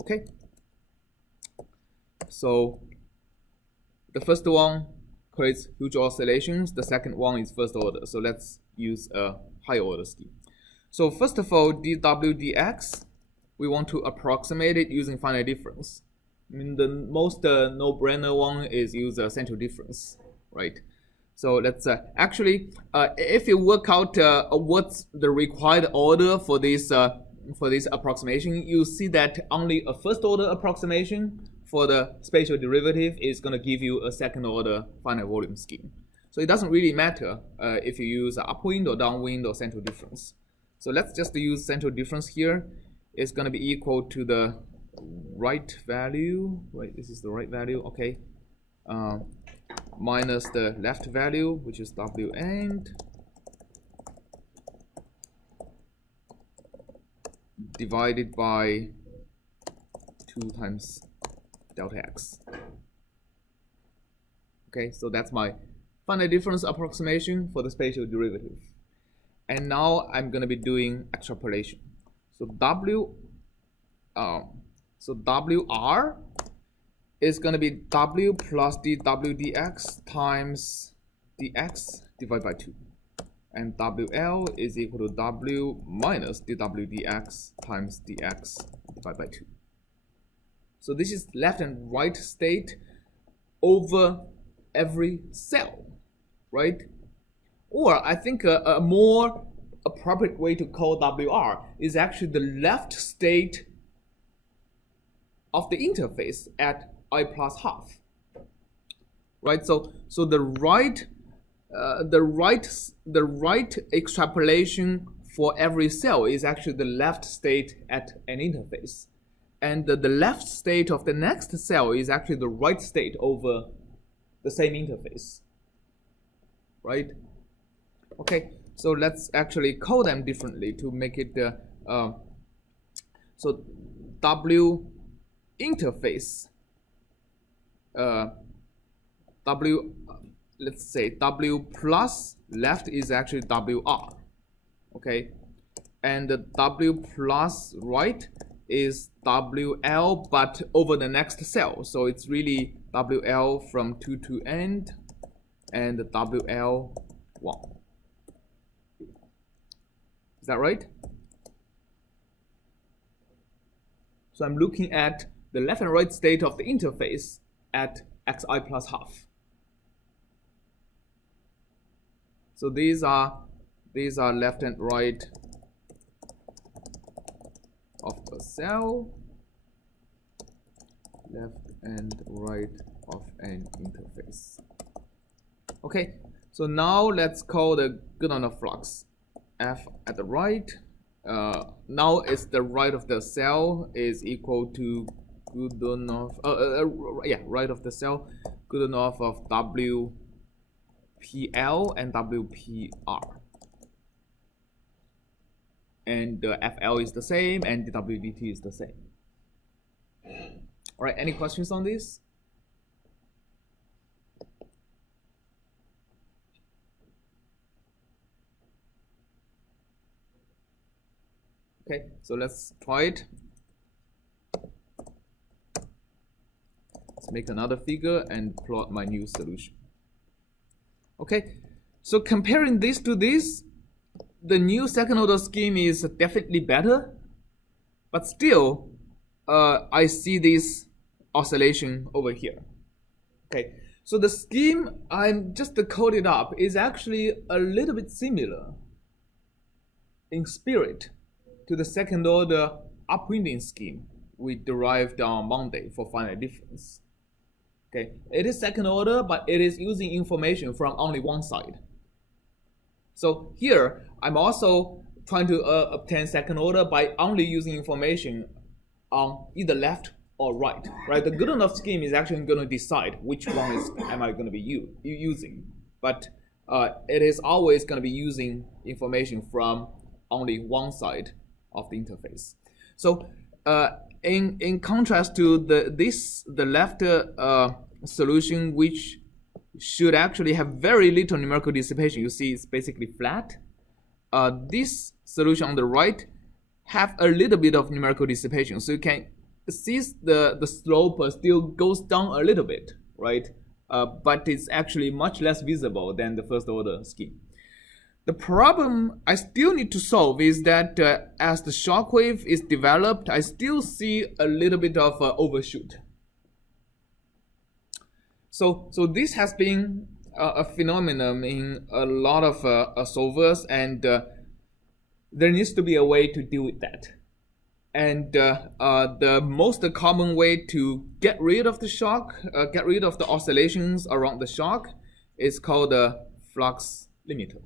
Okay. So the first one creates huge oscillations. The second one is first order. So let's use a higher order scheme. So first of all, dw dx, we want to approximate it using finite difference. I mean, the most no-brainer one is use a central difference, right? So let's actually, if you work out what's the required order for this approximation, you see that only a first order approximation for the spatial derivative is going to give you a second order finite volume scheme. So it doesn't really matter if you use upwind or downwind or central difference. So let's just use central difference here. It's going to be equal to the right value, right? This is the right value, okay. Minus the left value, which is W end, divided by 2 times delta x. Okay, so that's my finite difference approximation for the spatial derivative. And now I'm going to be doing extrapolation. So WR is going to be W plus dW dx times dx divided by 2. And WL is equal to W minus dW dx times dx divided by 2. So this is left and right state over every cell, right? Or I think a more appropriate way to call WR is actually the left state of the interface at I plus half, right? So the right extrapolation for every cell is actually the left state at an interface, and the left state of the next cell is actually the right state over the same interface, right? Okay, so let's actually call them differently to make it so W interface let's say W plus left is actually WR, okay, and the W plus right is WL but over the next cell, so it's really WL from 2 to end and WL 1. Is that right? So I'm looking at the left and right state of the interface at xi plus half. So these are left and right of the cell, left and right of an interface. Okay, so now let's call the Goodenough flux F at the right. Now it's the right of the cell is equal to Goodenough, right of the cell, Goodenough of WPL and WPR. And the FL is the same and the WDT is the same. All right, any questions on this? Okay, so let's try it. Let's make another figure and plot my new solution. Okay, so comparing this to this, the new second order scheme is definitely better, but still I see this oscillation over here. Okay, so the scheme I'm just coded up is actually a little bit similar in spirit to the second order upwinding scheme we derived on Monday for finite difference. Okay, it is second order, but it is using information from only one side. So here, I'm also trying to obtain second order by only using information on either left or right. Right? The Goodenough scheme is actually going to decide which one am I going to be using. But it is always going to be using information from only one side of the interface. So in contrast to the left solution, which should actually have very little numerical dissipation, you see it's basically flat. This solution on the right have a little bit of numerical dissipation, so you can sees the slope still goes down a little bit, right? But it's actually much less visible than the first order scheme. The problem I still need to solve is that as the shock wave is developed, I still see a little bit of overshoot. So this has been a phenomenon in a lot of solvers, and there needs to be a way to deal with that. And the most common way to get rid of the shock, get rid of the oscillations around the shock, is called the flux limiter.